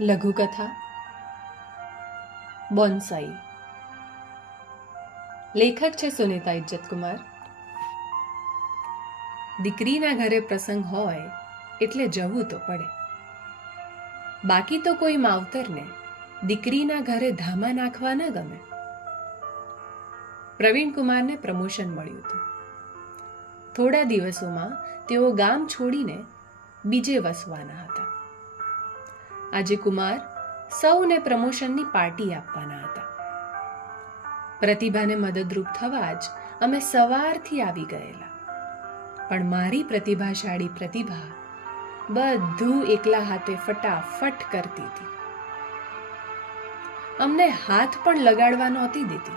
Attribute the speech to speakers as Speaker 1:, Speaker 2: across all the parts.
Speaker 1: લઘુકથા, bonsai. લેખક છે સુનિતા ઇજ્જતકુમાર. દીકરીના ઘરે પ્રસંગ હોય એટલે જવું તો પડે. બાકી તો કોઈ માવતરને દીકરીના ઘરે ધામા નાખવા ન ગમે. પ્રવીણ કુમારને પ્રમોશન મળ્યું હતું. થોડા દિવસોમાં તેઓ ગામ છોડીને બીજે વસવાના હતા. આજે કુમાર સૌને પ્રમોશનની પાર્ટી આપવાના હતા. પ્રતિભાને મદદરૂપ થવા જ અમે સવારથી આવી ગયેલા. પણ મારી પ્રતિભાશાળી પ્રતિભા બધું એકલા હાથે ફટાફટ કરતી હતી. અમને હાથ પણ લગાડવા નહોતી દેતી.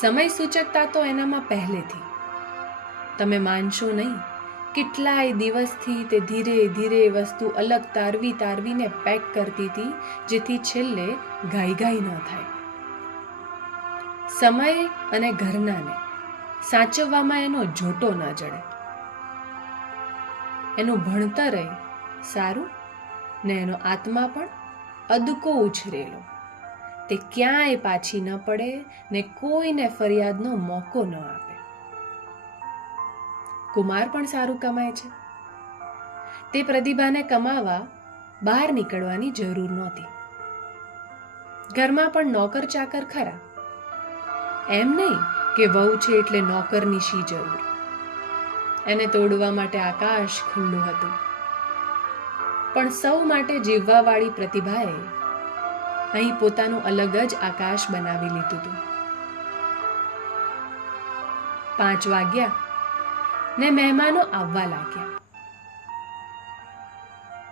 Speaker 1: સમય સૂચકતા તો એનામાં પહેલેથી. તમે માનશો નહીં કેટલાય દિવસથી તે ધીરે ધીરે વસ્તુ અલગ તારવી તારવીને પેક કરતી હતી, જેથી છેલ્લે ગાઈ ગાઈ ન થાય. સમય અને ઘરનાને સાચવવામાં એનો જોટો ન જડે. એનું ભણતર સારું ને એનો આત્મા પણ અદકો ઉછરેલો. તે ક્યાંય પાછી ન પડે ને કોઈને ફરિયાદનો મોકો ન આપે. કુમાર પણ સારું કમાય છે. તે પ્રતિભાને કમાવા બહાર નીકળવાની જરૂર નહોતી. ઘરમાં પણ નોકર ચાકર ખરા. એમ નહીં કે વહુ છે એટલે નોકરની શી જરૂર. એને તોડવા માટે આકાશ ખુલ્લું હતું. પણ સૌ માટે જીવવાવાળી પ્રતિભાએ અહીં પોતાનું અલગ જ આકાશ બનાવી લીધું હતું. પાંચ વાગ્યા ને મહેમાનો આવવા લાગ્યા.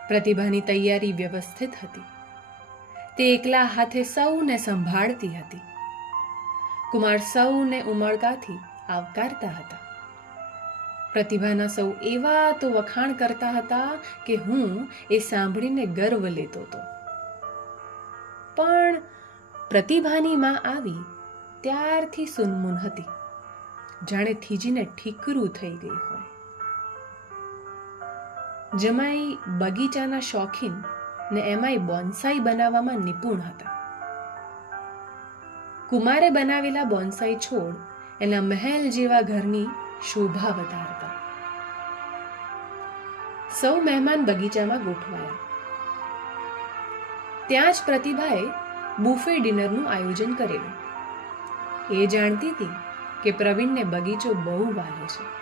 Speaker 1: પ્રતિભાની તૈયારી વ્યવસ્થિત હતી. તે એકલા હાથે સૌને સંભાળતી હતી. કુમાર સૌને ઉમળકાથી આવકારતા હતા. પ્રતિભાના સૌ એવા તો વખાણ કરતા હતા કે હું એ સાંભળીને ગર્વ લેતો હતો. પણ પ્રતિભાની માં આવી ત્યારથી સુનમુન હતી. જાણે થીજીને ઠીકરું થઈ ગઈ હોય. જમાઈ બગીચાના શોખીન ને એમાંય બોન્સાઈ બનાવવામાં નિપુણ હતા. કુમારે બનાવેલા બોન્સાઈ છોડ એના મહેલ જેવા ઘરની શોભા વધારતા. સૌ મહેમાન બગીચામાં ગોઠવાયા. ત્યાં જ પ્રતિભાએ બુફે ડિનરનું આયોજન કરેલું. એ જાણતી હતી કે પ્રવીણને બગીચો બહુ વાલે છે.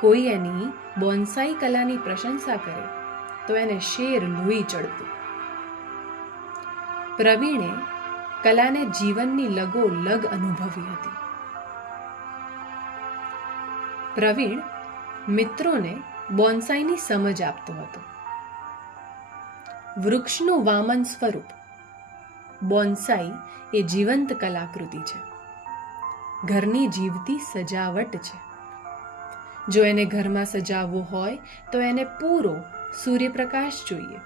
Speaker 1: કોઈ એની બોન્સાઈ કલાની પ્રશંસા કરે, તો એને શેર લોહી ચડતું. પ્રવીણે કલાને જીવનની લગો લગ અનુભવી હતી. પ્રવીણ મિત્રોને બોન્સાઈની સમજ આપતો હતો. વૃક્ષનું વામન સ્વરૂપ, બોન્સાઈ એ જીવંત કલાકૃતિ છે. ઘરની જીવતી સજાવટ છે. જો એને ઘરમાં સજાવવો હોય, તો એને પૂરો સૂર્યપ્રકાશ જોઈએ.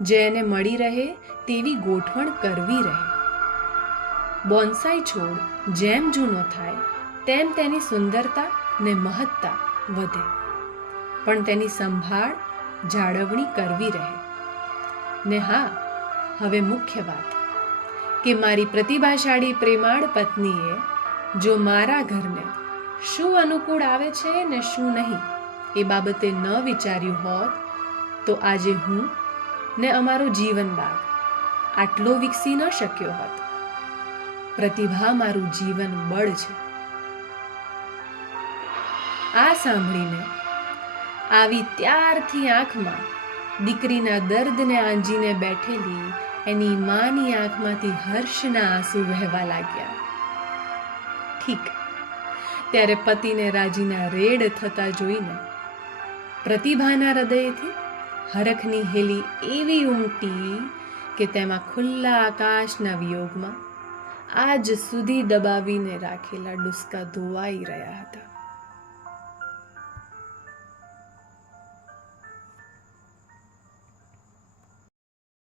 Speaker 1: જે એને મળી રહે, તેવી ગોઠવણ કરવી રહે. બોન્સાઈ છોડ જેમ જૂનો થાય, તેમ તેની સુંદરતા ને મહત્તા વધે. પણ તેની સંભાળ જાળવણી કરવી રહે. ને હા, હવે મુખ્ય વાત. કે મારી પ્રતિભાશાળી પ્રેમાળ પત્નીએ જો મારા ઘરને શું અનુકૂળ આવે છે ને શું નહીં, એ બાબતે ન વિચાર્યું હોત, તો આજે હું ને અમારો જીવન બાગ આટલો વિકસી ન શક્યો હોત. પ્રતિભા મારું જીવન બળ છે. આ સાંભળીને આવી ત્યારથી આંખમાં દીકરીના દર્દને આંજીને બેઠેલી એની માની આંખમાંથી હર્ષના આંસુ વહેવા લાગ્યા. ઠીક. ત્યારે પતિને રાજીના રેડ થતા જોઈને પ્રતિભાના હૃદયથી હરખની હેલી એવી ઉમટી કે તેમાં ખુલ્લા આકાશના વિયોગમાં આજ સુધી દબાવીને રાખેલા ડુસકા ધોવાઈ રહ્યા હતા.